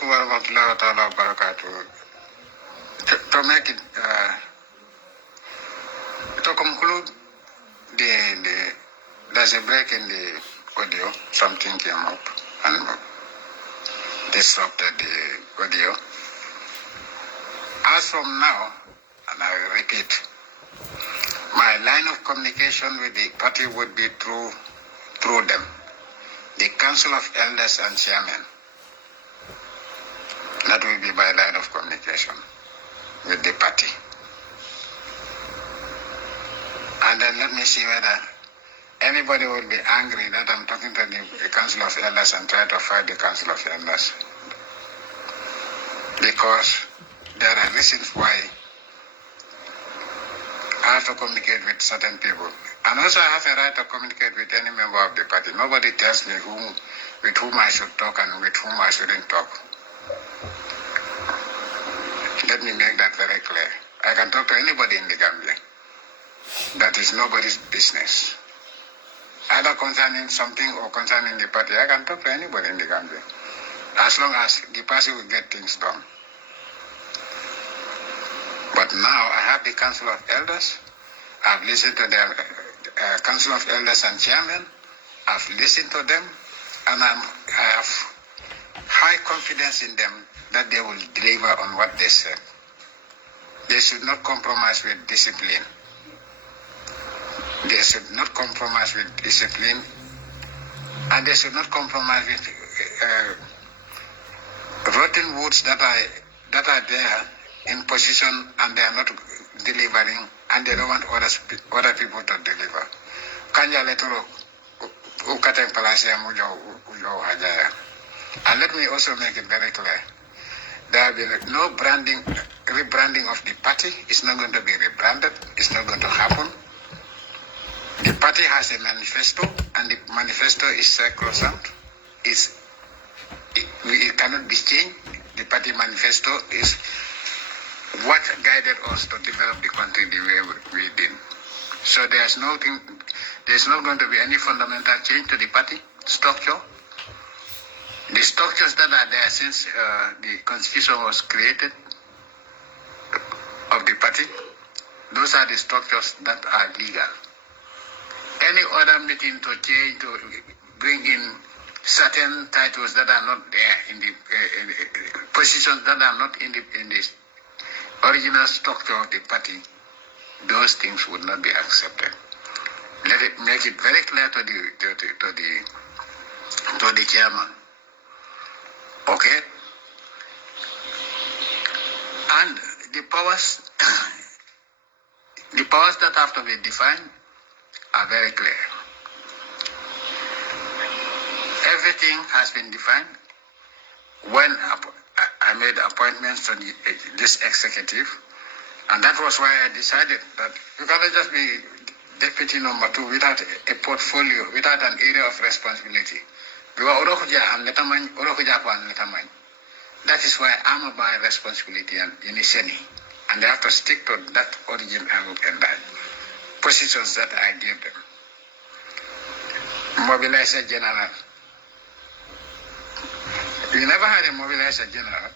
alaikum warahmatullahi ta'ala wabarakatuh. To make it, to conclude, there's a break in the audio. Something came up and disrupted the audio. As from now, and I repeat, my line of communication with the party would be through them, the Council of Elders and Chairmen. That will be my line of communication with the party. And then let me see whether anybody will be angry that I'm talking to the Council of Elders and try to fight the Council of Elders. Because there are reasons why I have to communicate with certain people. And also I have a right to communicate with any member of the party. Nobody tells me with whom I should talk and with whom I shouldn't talk. Let me make that very clear. I can talk to anybody in the Gambia. That is nobody's business. Either concerning something or concerning the party, I can talk to anybody in the Gambia. As long as the party will get things done. But now I have the Council of Elders. I've listened to the Council of Elders and Chairmen. I've listened to them. And I have high confidence in them that they will deliver on what they said. They should not compromise with discipline. They should not compromise with discipline. And they should not compromise with rotten woods that are there in position and they are not delivering and they don't want other people to deliver. Kanya letoro 𝒂𝒄𝒄𝒆𝒔 Yahya. And let me also make it very clear. There will be no rebranding of the party. It's not going to be rebranded. It's not going to happen. The party has a manifesto, and the manifesto is sacrosanct. It cannot be changed. The party manifesto is what guided us to develop the country the way we did. So there's not going to be any fundamental change to the party structure. The structures that are there since the constitution was created of the party, those are the structures that are legal. Any other meeting to change, to bring in certain titles that are not there in the positions that are not in the original structure of the party, those things would not be accepted. Let it make it very clear to the chairman. Okay? And the powers that have to be defined are very clear. Everything has been defined. When I made appointments to this executive, and that was why I decided that you cannot just be deputy number 2 without a portfolio, without an area of responsibility. That is why I'm about responsibility and initially, and they have to stick to that origin and that positions that I gave them. Mobilizer general. We never had a mobilizer general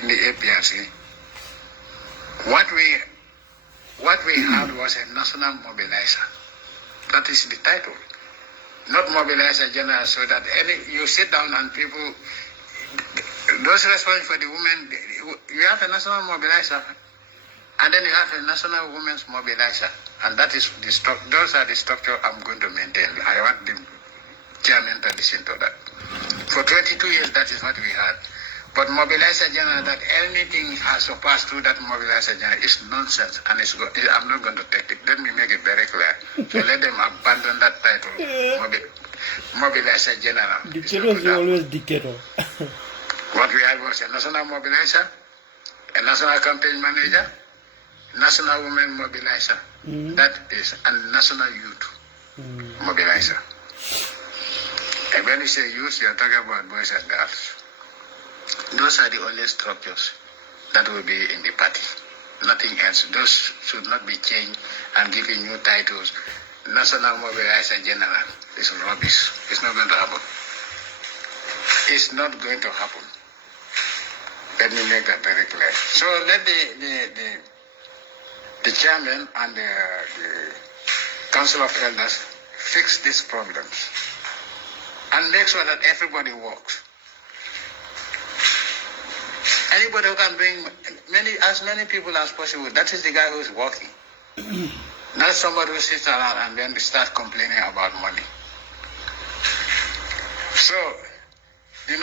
in the APRC. What we had was a national mobilizer. That is the title. Not mobilizer general, so that you sit down and people, those responsible for the women, you have a national mobilizer, and then you have a national women's mobilizer, and that is those are the structure I'm going to maintain. I want the chairman to listen to that. For 22 years, that is what we had. But mobilizer general, that anything has to pass through that mobilizer general is nonsense, and I'm not going to take it. Let me make it very clear. So let them abandon that title, mobilizer general. Dictator is always dictator. What we had was a national mobilizer, a national campaign manager, national women mobilizer. That is a national youth mobilizer. And when you say youth, you're talking about boys and girls. Those are the only structures that will be in the party. Nothing else. Those should not be changed and given new titles. National Mobilizer General is rubbish. It's not going to happen. It's not going to happen. Let me make that very clear. So let the chairman and the Council of Elders fix these problems and make sure that everybody works. Anybody who can bring as many people as possible, that is the guy who is working. Not somebody who sits around and then start complaining about money. So the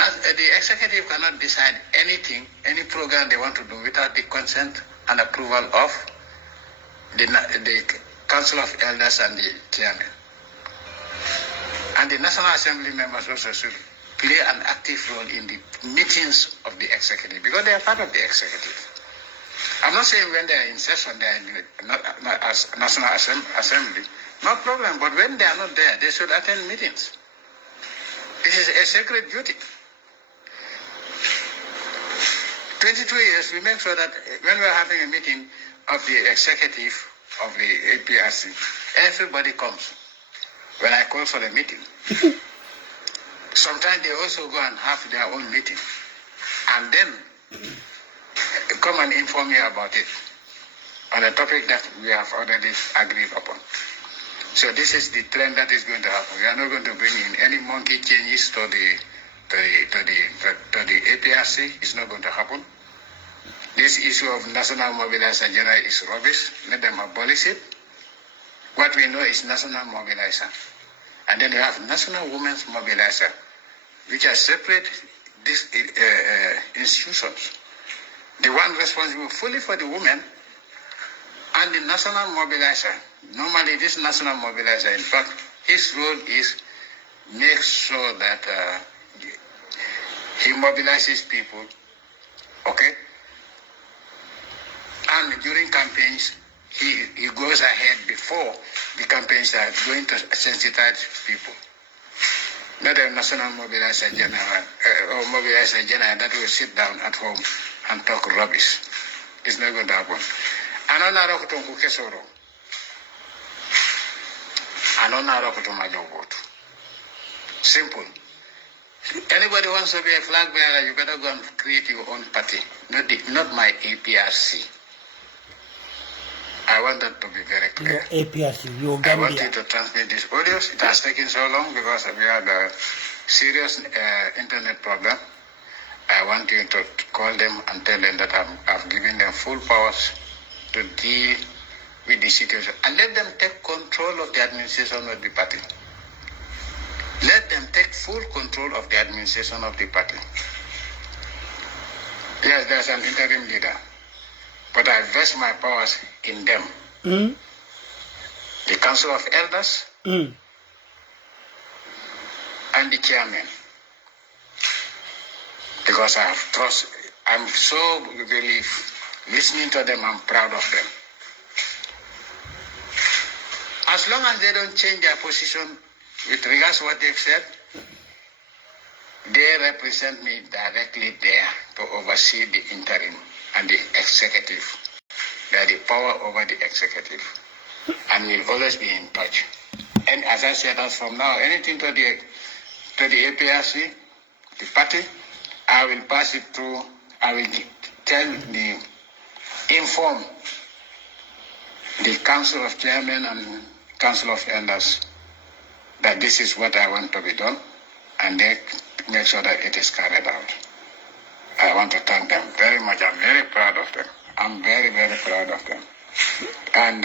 executive cannot decide anything, any program they want to do without the consent and approval of the Council of Elders and the chairman. And the National Assembly members also should play an active role in the meetings of the executive because they are part of the executive. I'm not saying when they are in session, they are in the National Assembly, no problem, but when they are not there, they should attend meetings. This is a sacred duty. 22 years, we make sure that when we are having a meeting of the executive of the APRC, everybody comes. When I call for the meeting, sometimes they also go and have their own meeting, and then come and inform me about it on a topic that we have already agreed upon. So this is the trend that is going to happen. We are not going to bring in any monkey changes to the APRC. It's not going to happen. This issue of national mobilizer general is rubbish. Let them abolish it. What we know is national mobilizer. And then you have national women's mobilizer, which are separate institutions. The one responsible fully for the women and the national mobilizer. Normally this national mobilizer, in fact, his role is make sure that he mobilizes people, okay? And during campaigns, he goes ahead before the campaigns are going to sensitize people. Not a national mobilizer general or mobilizer general that will sit down at home and talk rubbish. It's not going to happen. Anona rokutongu kesoro. Anona rokutongu majobotu. Simple. Anybody wants to be a flag bearer, you better go and create your own party. Not my APRC. I want that to be very clear. Your APRC, your Gambia. I want you to transmit these audios. It has taken so long because we had a serious internet problem. I want you to call them and tell them that I've given them full powers to deal with the situation. And let them take control of the administration of the party. Let them take full control of the administration of the party. Yes, there's an interim leader. But I vest my powers in them. The Council of Elders and the chairman. Because I have trust, I'm so really listening to them, I'm proud of them. As long as they don't change their position with regards to what they've said, they represent me directly there to oversee the interim and the executive. They are the power over the executive. And we'll always be in touch. And as I said, as from now, anything to the APRC, the party, I will pass it through, I will inform the Council of Chairmen and Council of Elders that this is what I want to be done, and they make sure that it is carried out. I want to thank them very much. I'm very proud of them. I'm very, very proud of them. And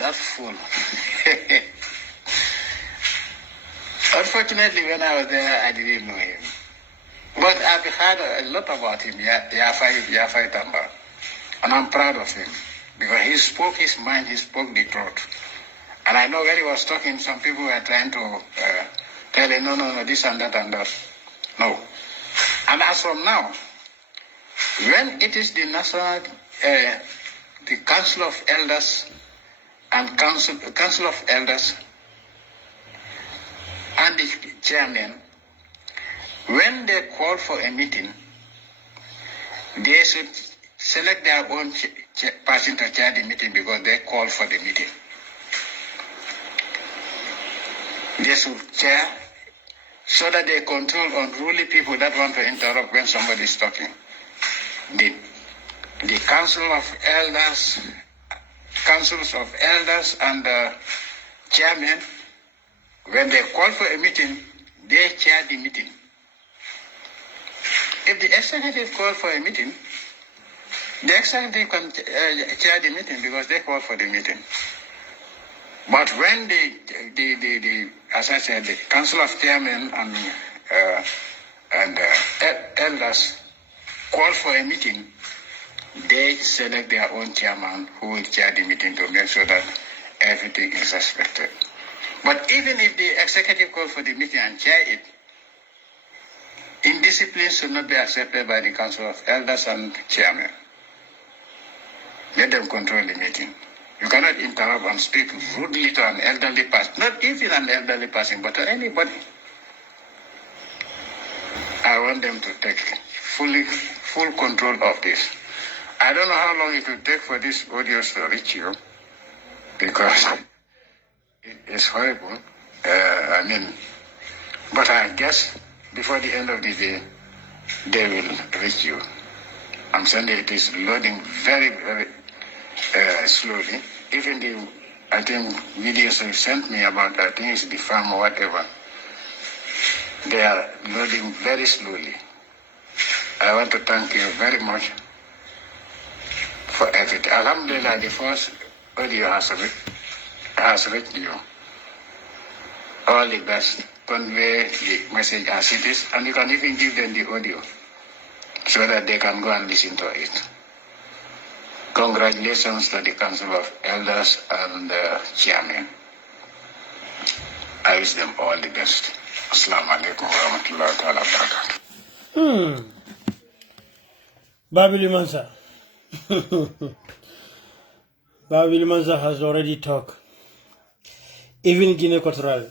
that's full. Unfortunately, when I was there, I didn't know him. But I've heard a lot about him, Yahya Tamba. And I'm proud of him. Because he spoke his mind, he spoke the truth. And I know when he was talking, some people were trying to tell him, no, this and that and that. No. And as from now, when it is the national, the Council of Elders and Council of Elders and the chairman, when they call for a meeting, they should select their own person to chair the meeting because they call for the meeting. They should chair so that they control unruly people that want to interrupt when somebody is talking. The councils of elders and the chairman, when they call for a meeting, they chair the meeting. If the executive call for a meeting, the executive can chair the meeting because they call for the meeting. But when as I said, the council of chairmen and elders call for a meeting, they select their own chairman who will chair the meeting to make sure that everything is respected. But even if the executive call for the meeting and chair it, indiscipline should not be accepted by the council of elders and chairmen. Let them control the meeting. You cannot interrupt and speak rudely to an elderly person, not even an elderly person, but to anybody. I want them to take full control of this. I don't know how long it will take for these audios to reach you, because it is horrible. But I guess before the end of the day, they will reach you. I'm saying it is loading very, very slowly. Even I think videos they sent me about, I think it's the farm or whatever, they are loading very slowly. I want to thank you very much for everything. Alhamdulillah, the first audio has reached you. All the best. Convey the message as it is, and you can even give them the audio so that they can go and listen to it. Congratulations to the Council of Elders and the Chairman. I wish them all the best. Assalamu alaikum wa rahmatullahi wa barakatuh. Babili Mansa. Babili Mansa has already talked. Even Guinea Equatorial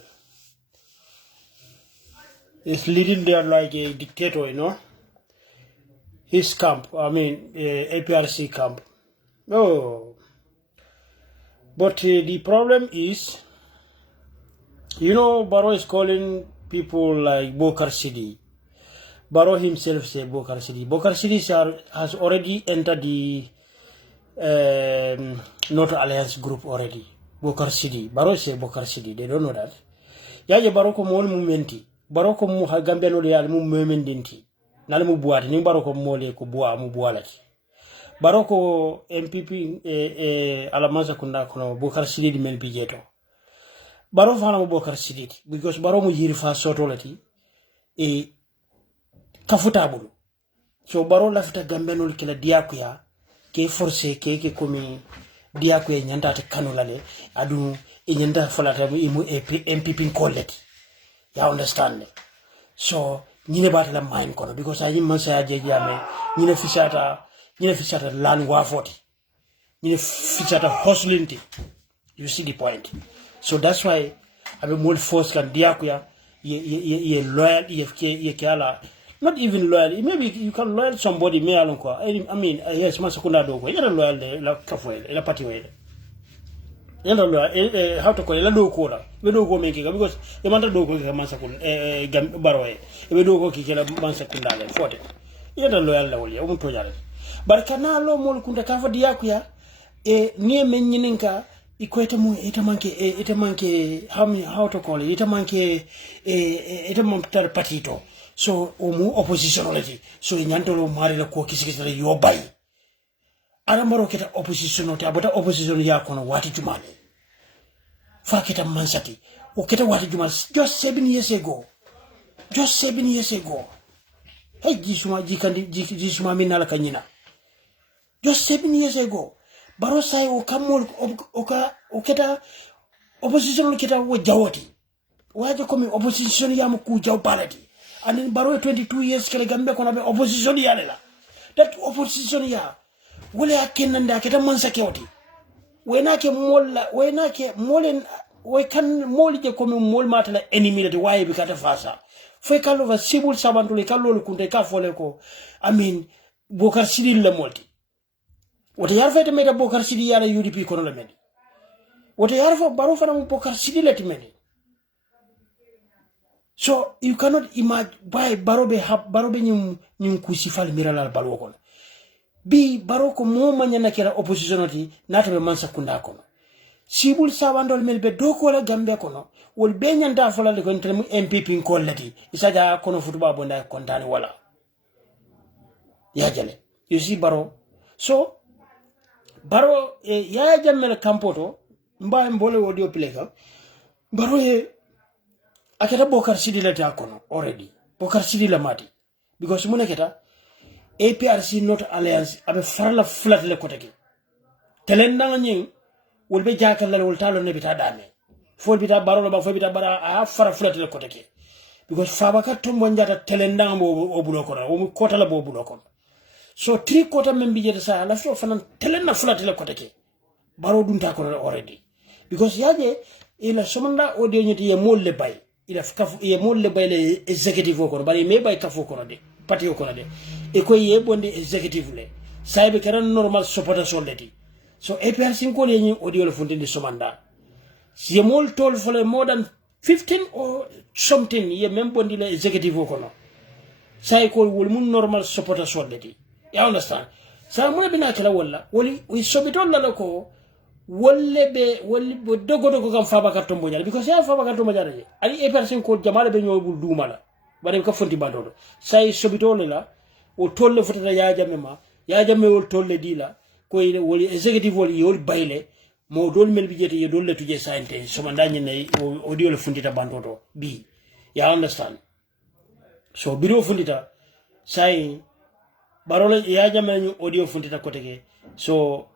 is leading there like a dictator, you know. His camp, APRC camp. Oh. But the problem is, you know, Barrow is calling people like Bokar City. Barrow himself said Bokar City. Bokar City has already entered the North Alliance group already. Bokar City. Barrow say Bokar City. They don't know that. Yaje Barrow ko mo momenti. Barrow ko mu ha Gambia no le mu memendenti. Na le mu buati ni Barrow ko mo le ko bua mu bualati. Barrow ko MPP alamanza kunda kono Bokar City di men bijeto. Barrow fana mu Bokar City because Barrow mu yirifa sotolati kafutable. So Barrow lafita Gambia no kila diakuya ke force ke komi diakuya nyanda te kanolale adu nyanda falata mu MPP collect. You understand me? So nyine batala mind kono because I man say aje Jammeh nyine fisata land wafoti nyine fisata hustling. You see the point? So that's why I mean more force can diakuya ye loyal ye kala. Not even loyal. Maybe you can loyal somebody. Yes, masakunda dogo. You're loyal la kafwe la party way. You're loyal. How to call it? La dogo la. We dogo make it because the man dogo kika masakun Barrow. We dogo kika masakunda le. Forty. You're loyal la wali. Umu projare. But kanalo mol kunda kafa diakuya. Niye menyininka. Ikwete mu itamanke how to call it? Itamanke patito. So omu oppositionality. So inyantolo mari la ko kisikisala yo bay. Aramaro kita oppositionality abota opposition ya kono wati jumale. Fa kita mansati. O kita wati jumale just 7 years ago. Just 7 years ago. Hey jisuma minala kanyina. Just 7 years ago. Barrow say o kamol o kita opposition kita wo jawati. Waje komi opposition ya mu jaw party. And in Barrow 22 years kele Gambia kona be opposition ya lela. That opposition ya wole akenanda kita mansa kewti. Wenake molen we kan moli je komi mol matala enemy that why bikata fasa. Fe kallo va civil servant le kallo kunte ka fole ko. Bokar City le molti. Wata yarfa te meta Bokar City ya la UDP kono le medi. Wata yarfa Barrow fana mu Bokar City le timedi. So you cannot imagine why Barrow be nyum kusifal mirala Barrow kono. Bi Barrow ko mo manyana kera opposition oti nata be mansa kunda kono. Sibul sawandol melbe doko la Gambia kono wol be nyanda fola le ko intelmu MPP ko lati isaja kono futuba bonda kontani wala. Ya jale. You see Barrow. So Barrow Yahya Jammeh kampoto mba mbole audio pleka Barrow aketa Bokar Sidi la ta kono already Bokar Sidi la mati because muna keta APRC not alliance abe farala flat le koteke telenda nyin wolbe jakal la wol talo ne bita dame fo bita Barrow ba fo bita bara a fara flat le koteke because fabaka tombo njata telenda mo obulo kono o kota la bo obulo kono so 3 quarter membi jeta sa la fo fanan telenda flat le koteke Barrow dunta kono already because yaje ila somanda audio nyeti ye molle bay ila kafu ye molle bay le executive ko bari me bay kafu ko de parti ko de e ko ye bonde executive le saybe karan normal supporter soldati so APRC ko le ni audio le fundi somanda ye mol tol for more than 15 or something ye même bondi le executive ko no say ko wol mun normal supporter soldati you understand sa mo bina kala wala woli we sobitol la ko wolle be dogo kam faba karton bo because ya faba karton bo jare ali e person ko jamala be nyobul dumala bare ko fonti bandodo say sobitole la o tolle fotata ya jamme wol tolle dila ko ile woli executive woli yol bayle mo dol mel bi jete ye dol le tuje sante so man dañi nay o diol fundita bandodo bi ya understand so biro fundita say barole ya jamme ñu audio fundita ko tege so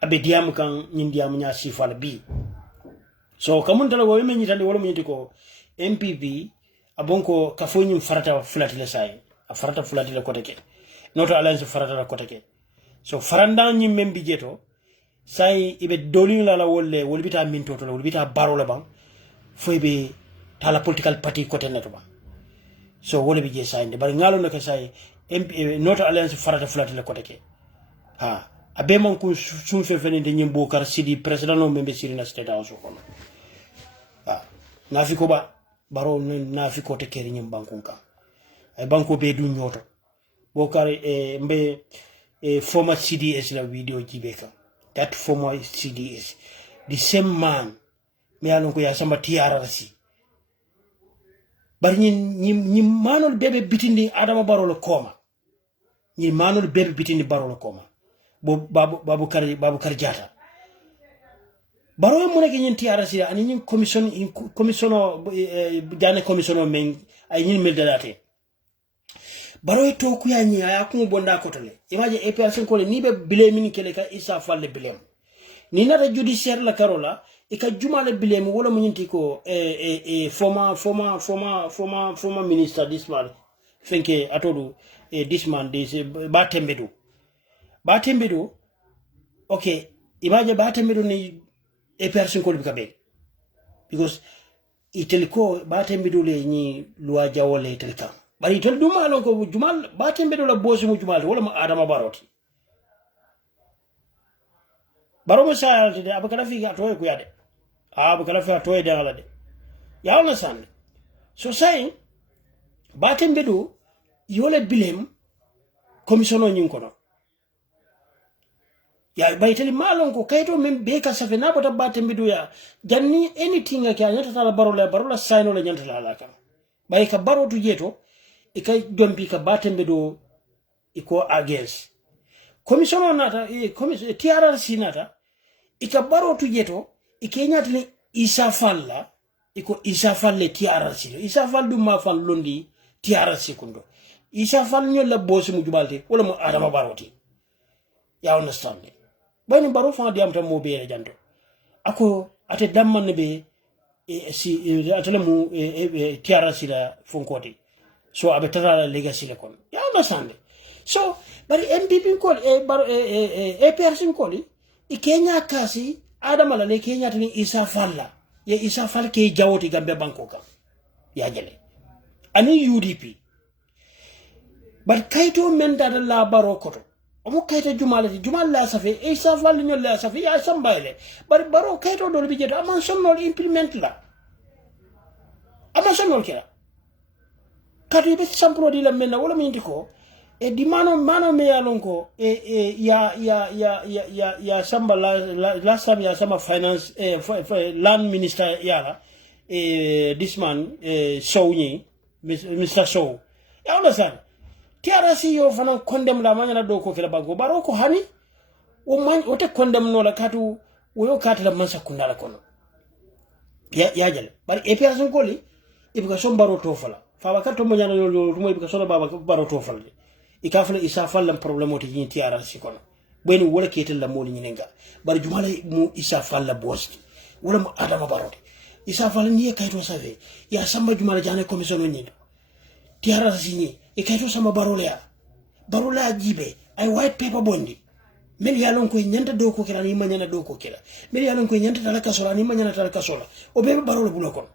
abe diam kan nyin diam nya sifal bi so kamun tala wo men nyitande wala mun ko MPP abonko kafo nyum farata flatile say a farata flatile koteke noto alliance farata koteke so faranda nyim membi jeto say ibe dolin la wolle wolbita min toto wolbita Barrow la bang foybe tala political party kote neto ba so wole bi je say de bari ngalo no ke say noto alliance farata flatile koteke ha abe man ko sun fe fene de nyim Bokar Sidi president no membe sirina state house ko na fi ko ba Barrow na fi ko te keri nyim bankun ka ay banko be du nyoto Bokar mbe former CDS la video jibeka that former CDS the same man me alon ko ya samba TRRC bar ñi manol bebe bitindi Adama Barrow la koma ñi manol bebe bitindi Barrow la koma Baboucarr Diatta Barrow mo nek ñen TRRC ani ñin commission jane commission men ay ñin mel dalate Barrow to ku ya ñi aya ko bonda ko tole imaje APRC ko le ni be bile min kele ka isa falle bilem ni nata judiciaire la karola e ka jumale bilem wala mo ñinti ko former minister dismal fenke atodu disman de Batembedo okay imaje Batembedo ni APRC ko bikabe because iteliko Batembedo le ni loi jawole itelika bari tel duma lon ko jumal Batembedo la bosi mu jumal wala ma Adama Baroti Barrow mo sa de abakala fi atoy ku yade abakala fi atoy de ala de ya wala san so say Batembedo yole bilem commissioner ñing ko no ya bayteli malon ko kayto men be ka safe na bota Batembedo ya janni anything ka nyata tala Barrow la sayno la nyanta la ka bay ka Barrow tu jeto e kay dombi ka Batembedo iko against commissioner nata commission TRRC nata ika Barrow tu jeto ike nyatli isa falla iko isa falle TRRC isa fall du ma fall londi TRRC kundo isa fall nyola boss mu jubalde wala mu Adama Baroti ya understand bani Barrow fa diam tam mo be janto ako ate damman be si atele mu TRRC la fonkoti so abe tara legacy le kon ya understand so bari MPP ko APRC ko i Kenya kasi Adama la le Kenya tani isa falla ye isa fall ke jawoti Gambia banko kam ya jele ani UDP but kayto men dada la Barrow koto omo kayta jumal la safi isa fall nyol la safi ya sambayle bari Barrow kayto do bi jeto amon sonnol implement la ama sonol kera kadu be sampro di la menna wala min ko e di mano me yalon ko ya samba la sam ya sama finance land minister yala this man Sow Mr. Sow ya understand TRC yo fana condemn la manya do ko kala banko baro ko hani o te condemn no la katu wo katu la mansa kunala kono ya jale bari EPRC ko li ibuka son baro to fala fa ba kato mo nyana lo mo ibuka son baro to fala ikafala isa falla problème o te yin TRC kono beni wala ketel la moli nyinga bari jumala mu isa falla bosti wala mu adama baro isa falla ni kayto save ya samba jumala jane commission ni TRC ni e kayto sama barola jibe ay white paper bondi men yalon ko nyanta do ko kala ni manyana do ko kala men yalon ko nyanta tala kasola ni manyana tala kasola o be barola bulo kon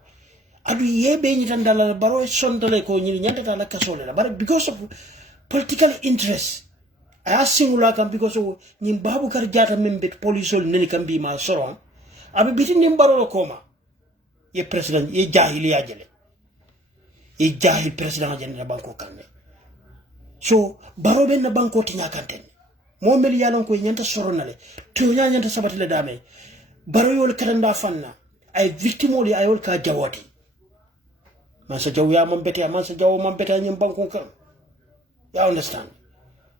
adu yebe ni tan dala baro sondale ko ni nyanta tala kasola la but because of political interest aya singula kam because of ni babu kar jata membe polisol neni kam bi ma soron abe bitin ni barola koma ye president ye jahili ajele ye jahil president ajele na banko kanne so baro ben na banko tinya kanten mo mel yalon ko nyanta soronale to nyanta sabatile dame baro yol kalanda fanna ay victime li ayol ka jawati man sa jaw ya man beti man sa jaw man beti nyim banko kan you understand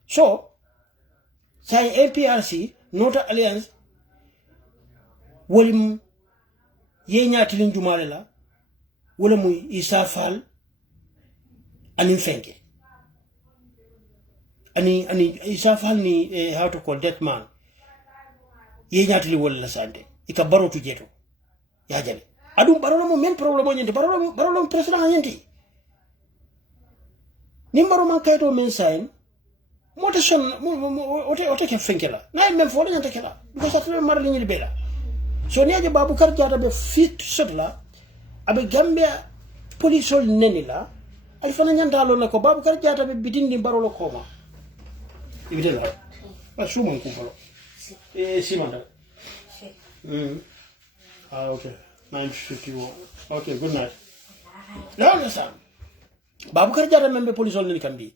so say APRC nota alliance wolim ye nyati lin jumale la wala muy Isa Fall anin fenke ani Isa Fall ni how to call that man ye nyati li wala sande ika baro tu jeto ya jale adum baro mo men problème o nyente baro president nyenti ni baro man kayto men sign mota son ote ke fenke la na men fo nyanta kala ko sa tre mar li ni bela so ni aje babu kar jata be fit sotla abe Gambia polisol neni la ay fana nyanta lo ko babu kar jata be bidindi baro lo koma ibidela ba suman ku falo simanda okay 9:51 okay good night no sam babu kar jata membe polisol neni kambi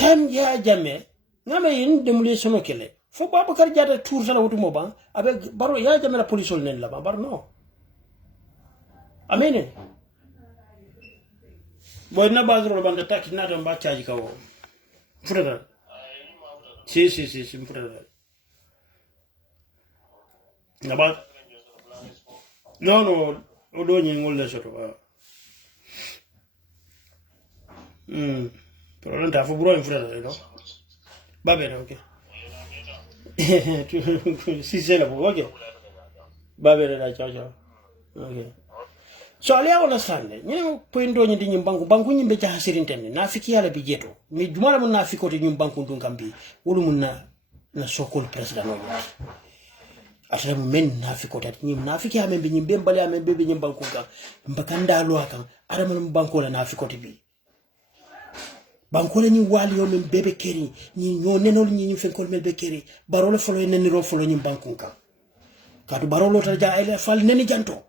time ya Jammeh ngame yin demule sono kele fo babu kar jata tour sala wutu mo ban abe baro ya Jammeh la polisol neni la bar no amene boy na bazro banda tax na tan ba charge kawo furata si furata na ba no o do nyi ngol la soto pero non ta fo buro in furata no va bene ok si c'est la ok va bene da ciao ok so ali awon sande ni pointo ni di banku nyimbe ja hasirintene na fiki yala bi jeto mi jumala mun na fikote nyum banku dun kambi wolu mun na sokol president no atare men na fikote nyim na fiki amen bi nyimbe mbali amen be nyim banku ka mbakanda lo kan ara mun banku la na fikote bi banku la ni wali yo men bebe keri ni no nenol ni fenkol mel be keri barolo folo neni ro folo nyim banku ka kadu barolo ta ja ay fal neni janto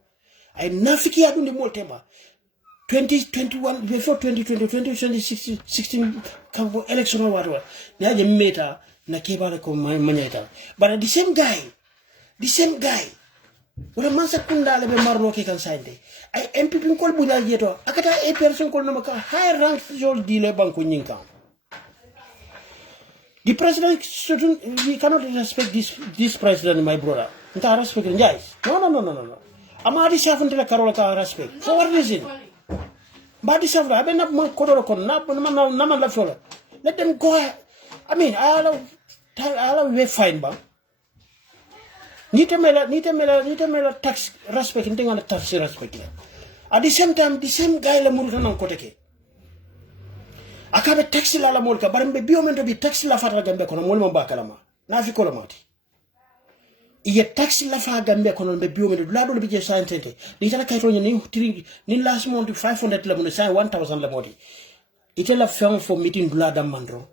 ay nafiki ya dundi moltema 2021 before 2016 kambo election wato ni aje meta na kebala ko manyata but the same guy wala mansa kunda le be marno ke kan sande ay MPP kol buja jeto akata e person kol no ka high rank jol dile banko nyinka the president shouldn't, we cannot respect this president, my brother. We can't respect him, guys. No. Amadi Safun la Carola ka respect. For what reason? Badi Safun, I been up my Kodoro kon, Naman la Fola. Let them go. I mean, I'll be fine, ba. Nitemela tax respect, and thing on the tax respect. At the same time, the same guy la Murkan Koteke. Akabe taxi la molka, but be biomento be taxi la fata Gambia kono molmo bakalama. Nafi kolomati. Iye taxi la fa Gambia kono be biomento la do be je santete. Ni tala kayto ni last month 500 la mun say 1000 la modi. Itela film for meeting dula dam mandro.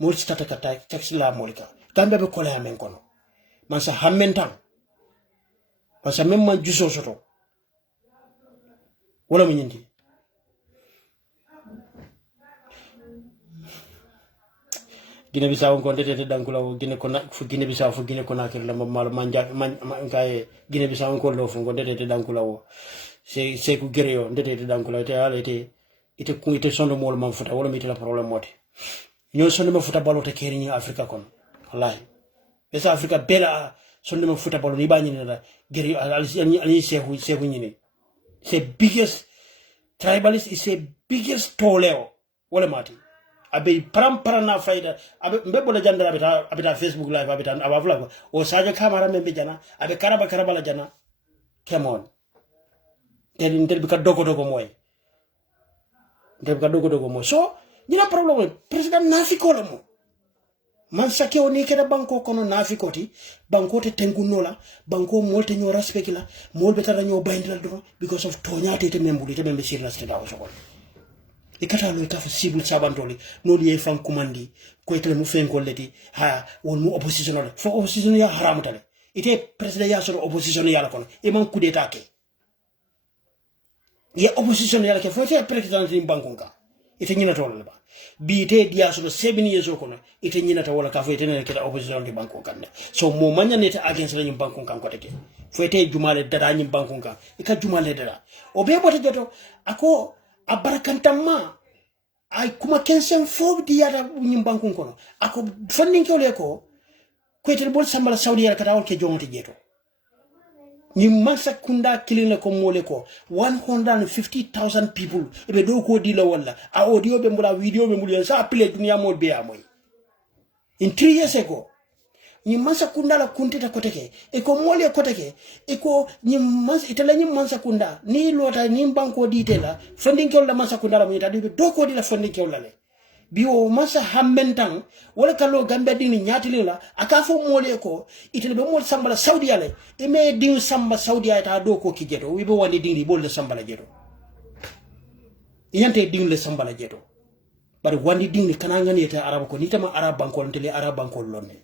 Mol stata ka taxi la molka. Gambia be kola men kono. Man sa hammentam. Parce que même man juso soto. wala mo nyindi Guinea Bissau ko ndete dankula o Guinea ko fu Guinea Bissau fu Guinea ko nakir la mal manja man kay Guinea Bissau ko lo fu ko ndete dankula o c'est ku gereo ndete dankula te ala ite ku ite sondo mol man futa wala mi te la problème moti ñoo sondo ma futa balo te keri ni Afrika kon wallahi esa Afrika bela sondo ma futa balo ni ba ñini la gereo ali sehu ñini c'est biggest tribalist is a biggest toleo wala mati abe param na faida abe mbebo la jandara abita Facebook live abita abavla o saja kamera membe jana abe karaba la jana come on del bi ka dogo moy del ka dogo moy so ñina problème president nafiko la mo man sake oni keda banko kono nafikoti banko te tengunola banko molte ñoo respect la mol betara ñoo bayndal do because of toñate te membuli te membe sirla steda o sokol e kata lo tafa sibul sabantoli no liye fan kumandi ko etel mu fen kolleti ha won mu opposition fo opposition ya haramutale ite president ya so opposition ya la kono e man coup d'état ke ye opposition ya la ke fo te president ni bankunka ite ñina tolal ba bi te dia so 7 years kono ite ñina ta wala ka fo ite ne ke opposition di banko kan so mo manya ne ta against la ñim banko kan ko teke fo te jumale dada ñim banko kan e ka jumale dada o be bota joto ako abarakantamma ay kuma kensen fob di yada ñim bankun kono ako fannin kewle ko tel bol sambala saudi yara kata wol ke jonte jeto ñim mansa kunda kilina ko mole ko 150,000 people ebe do ko di la wala a audio be mbula video be mbula sa appelé dunia mo be amoy in 3 years ago ñim mansa kunda la kuntita koteke e ko mole koteke e ko ñim mansa itala ñim mansa kunda ni lota ni banko ditela funding kew la mansa kunda la mo itadi be do ko di la funding kew la le bi o mansa hammentan wala kalo Gambia dini nyatili la aka fo mole ko itele be mol sambala saudi ale e me din samba saudi ta do ko ki jeto wi be wali dini bol le sambala jeto yante din le sambala jeto bari wandi dini kana ngani ta arab ko ni tama arab banko ntele arab banko lonne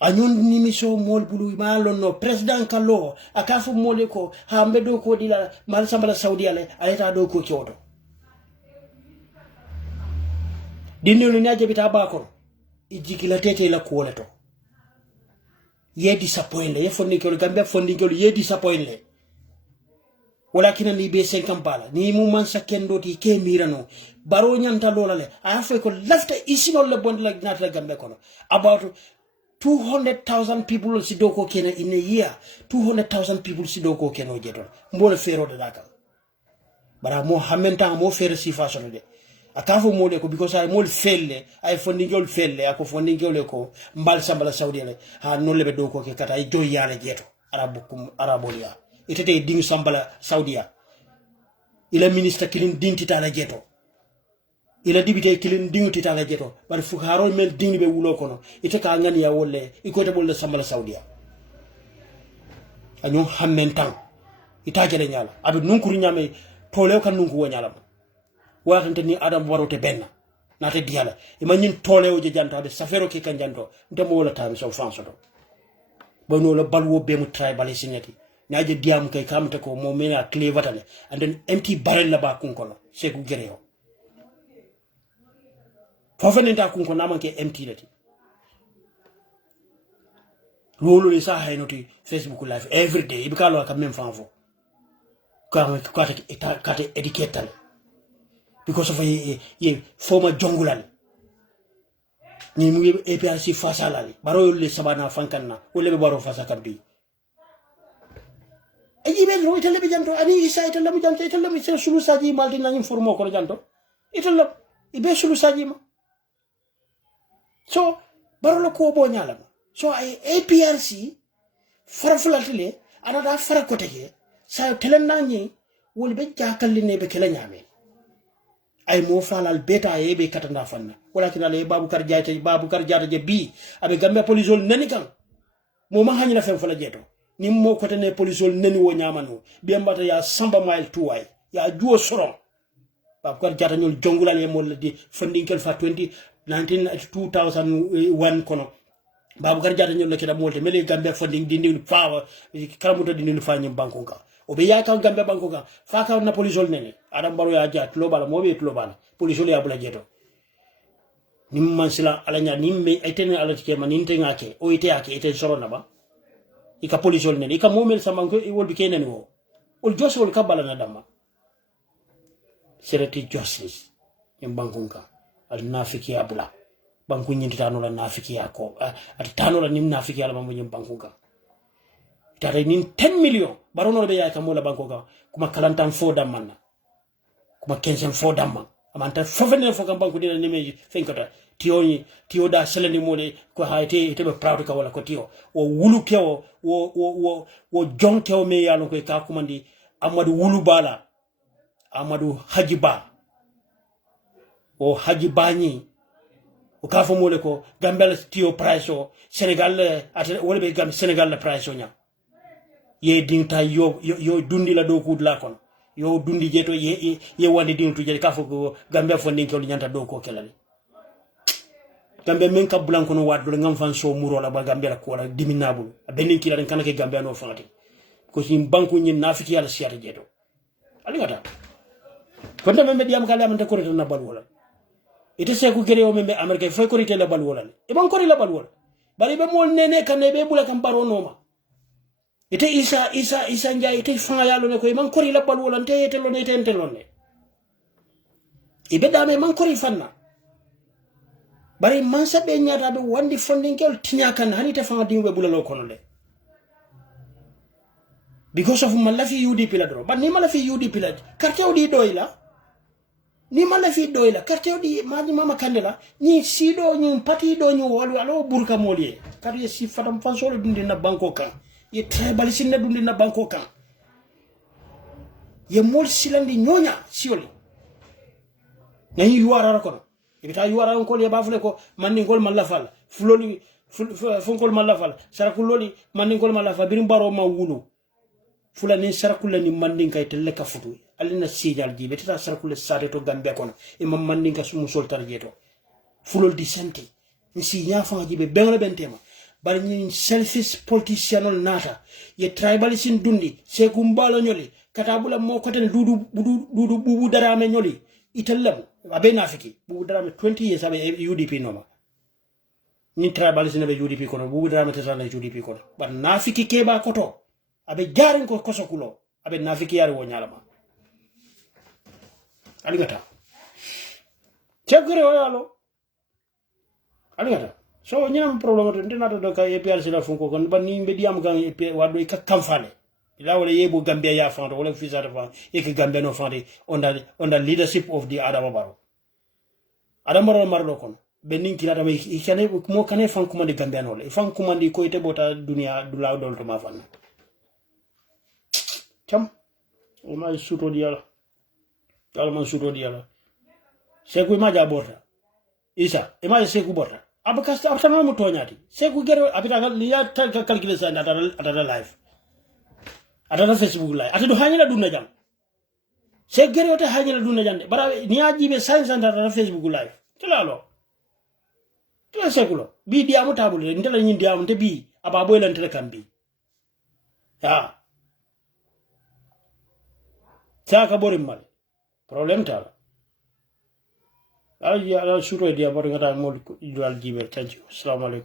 anyon ni miso mol bulu malon no president kallo akafu mole ko ha mbedo ko dila mal sambala saudi ale ayata do ko kyoto dinno ni naje bita bakor ijikila tete la ko leto ye disappoint ye fonni ko Gambia fonni ko ye disappoint le walakin ni be 50 bala ni mu man sakendo ti ke mirano baro nyanta lola le afa ko lafta isino le bond la nata Gambia kono about 200,000 people si doko kena in a year 200,000 people si doko keno jeto mbole fero de daka bara mo hamenta mo fere si façon de akafo mole ko because ay mol felle ay fondingol felle ako fondingol ko mbal sambala saudi le ha non lebe doko ke kata ay joy yala jeto arabukum arabolia itete dingu sambala saudia ila ministre kilin dintita la jeto ila dibite kilin dingu titala jeto bar fu harol mel dingu be wulo kono ite ka ngani ya wolle iko te bolle sambala saudia anyo hammentan ita jere nyala abe nunkuri nyame tolew kan nunku wo nyala wala tan ni adam warote benna nate diala e manyin tolew je janto abe safero ke kan janto ndemo wala tan so fanso do bono la balwo be mu tribalism yati naaje diam kay kamta ko mo mena clé vatale and then empty barrel la ba kunkono seku gereo fofenenta kunko namanke empty lati lolo le sa haynoti Facebook live every day ibikalo ka même fanfo kate educatal because of a former jongulal ni mu APRC fasalali baro le sabana fankanna wala be baro fasa kabbi ayi ben ro itale be janto ani isa itale mu janto itale mu sulu saji malti nangim formo ko janto itale ibe sulu saji ma so baro ko bo nyala so ay APRC farfulatile anada fara ko tege sa telenani wol be jakal ne be kala nyame ay mo falal beta yebe katanda fanna wala kina le babukar jaata bi abe Gambia polisol nani kan mo ma hanyina fen fala jeto ni mo ko tane polisol nani wo nyamano bi mbata ya samba mile tuway ya juo soron babukar jaata ñol jongulal e mo di funding kel fa 2001 kono babu gar jata nyol keda molte mele Gambia funding dindi fa karamuto dindi fa nyim banko ka o be ya kan Gambia banko ka fa ka na police nene adam baro ya jat lo bala mo be lo bala police ya bula jeto nim man sila ala nya nimme etene ala tike man inte ngake o ite ake ite soro na ba ika police nene ika momel sama ko e wol bi kenen wo ol jos wol kabala na dama serati justice nyim banko ka al nafiki abula banku nyinti tano la nafiki yako ati tano la nim nafiki ala mambo nyim banku ka tare nin 10 million barono be ya kamola banku ka kuma kalantan fo damana kuma kensen fo damma amanta fofene fo kam banku dina nimeji fenkata tiyo da seleni mole ko haite tebe proud ka wala ko tiyo o wulu kewo wo jonkewo me yalo ko ka kumandi Amadou wulu bala Amadou hajiba o hajibani o ka fo mole ko Gambia tiyo price o Senegal ate wala be Gambia Senegal la price o nya ye dinta yo dundi la do kudla kon yo dundi jeto ye wandi dintu je ka fo ko Gambia fo ndin ko nyanta do ko kelale Gambia men ka bulan kono waddo ngam fan so muro la ba Gambia ko wala diminabul benin kila den kanake Gambia no fangati ko sin banku nyin nafiki ala siata jeto ali ngata ko ndam me diam kala man ta ko na bal wala ite se ku gere o membe America fo ko rite la bal wala e ban ko la bal wala bari be mol nene kan be bula kam baro noma ite isa njay ite fanga yalo ne ko man ko la bal wala te ite lo ne te lo ne ibe dame man ko fanna bari man sabe nyata be wandi funding kel tinya kan hani te fanga dimbe bula lo kono le because of malafi UDP la dro but ni malafi UDP la carte odi doyla ni malafi doyla carte odi maji mama kandela ni sido ni pati do ni wolu alo burka molie kadi si fatam fansolo dundi na banko kan ye tribal sinna dundi na banko kan ye mol silandi nyonya sioli nani yuara ko ibita yuara ko le bafule ko manni gol malafal fuloli funkol malafal sarakuloli manni gol malafal birim baro ma wulu fulani sarakula ni mandin kay telle ka futu alina sijal jibe tata sarakula sare to Gambia kono e mam mandin ka sumu soltar jeto fulol di santi ni si nyafa jibe bengle bentema bari ni selfish politicianol nata ye tribalism dundi se kumbalo nyoli katabula mo koten dudu bubu darame nyoli itallem abe nafiki bubu darame 20 years abe UDP noma ni tribalism abe UDP kono bubu darame tata na UDP kono bar nafiki keba koto abe jarin ko kosokulo abe nafiki yari wo nyalama aligata chegre o yalo aligata so nyam problème to ndina to ka EPRC la funko kon ban ni be diam gan EP wado ka kamfale ila wala yebo Gambia ya fando wala fisa de fa e ke Gambia no fande on the leadership of the Barrow marlo kon benin kila dama ikane mo kane fan kuma de Gambia no le fan kuma di ko ite bota dunia dula dol to ma fan cham o ma suto diala dal man suto diala seku ma jaborta isa e ma seku borta abakasta abtama mo tonyati seku gero abita liya calculer sa atata live atata Facebook live atado hanyala dunna jam se gero ta hanyala dunna jande bara ni ajibe science atata Facebook live tilalo tila sekulo bi diamu tabule ndela nyin diamu te bi aba boy lan tele kambi ha saka borim mal problem tala ay ya suro dia bar ngata mo dal jibe. Thank you. Assalamu alaikum.